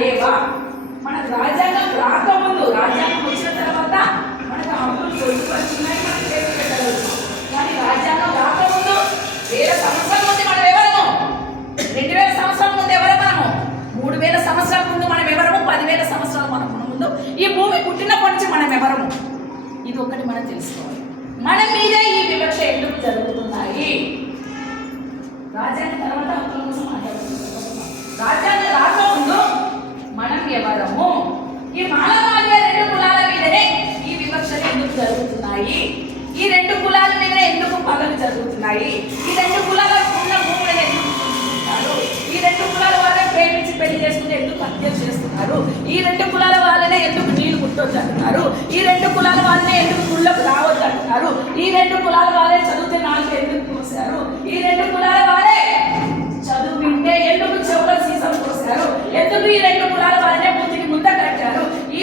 లేవా? మనకు రాజ్యాంగం రాకముందు, రాజ్యాంగం వచ్చిన తర్వాత మనకు హక్కులు పొందుపరుచున్నాయి, మనం చేసి పెట్టగలుగుతాం. కానీ రాజ్యాంగం రాకముందు 1000 సంవత్సరాల ముందు మనం ఎవరము? 2000 సంవత్సరాల ముందు ఎవరు మనము? 3000 సంవత్సరాల ముందు మనం ఎవరము? 10,000 సంవత్సరాల ముందు ఈ భూమి పుట్టినప్పటి నుంచి మనం ఎవరము? ఇది ఒకటి మనం తెలుసుకోవాలి. మన మీదే ఈ వివక్ష ఎందుకు జరుగుతున్నాయి? రాజ్యాంగం తర్వాత హక్కుల కోసం మాట్లాడుతున్నాం. రాజ్యాంగం రాకముందు మనం ఎవరము? ఈ మానవాళి 2 కులాల మీదనే ఈ వివక్షలు ఎందుకు జరుగుతున్నాయి? ఈ 2 కులాల మీద ఎందుకు పగలు జరుగుతున్నాయి? ఈ 2 కులాల ఉన్న భూములను ఎందుకు చూసుకుంటున్నారు? ఈ 2 కులాల వాళ్ళే ప్రేమించి పెళ్లి చేసుకుంటే ఎందుకు హత్యలు చేస్తున్నారు? ఈ 2 కులాల వాళ్ళనే ఎందుకు నీళ్లు ముట్టొద్దు అంటున్నారు? ఈ 2 కులాల వాళ్ళనే ఎందుకు గుళ్ళకు రావద్దు అంటున్నారు? ఈ 2 కులాల వాళ్ళే చదివితే నాకు ఎందుకు పోసారు? ఈ 2 కులాల వాళ్ళే చదువు వింటే ఎందుకు చెవుల సీసం పోసారు? ఎందుకు ఈ 2 కులాల వాళ్ళనే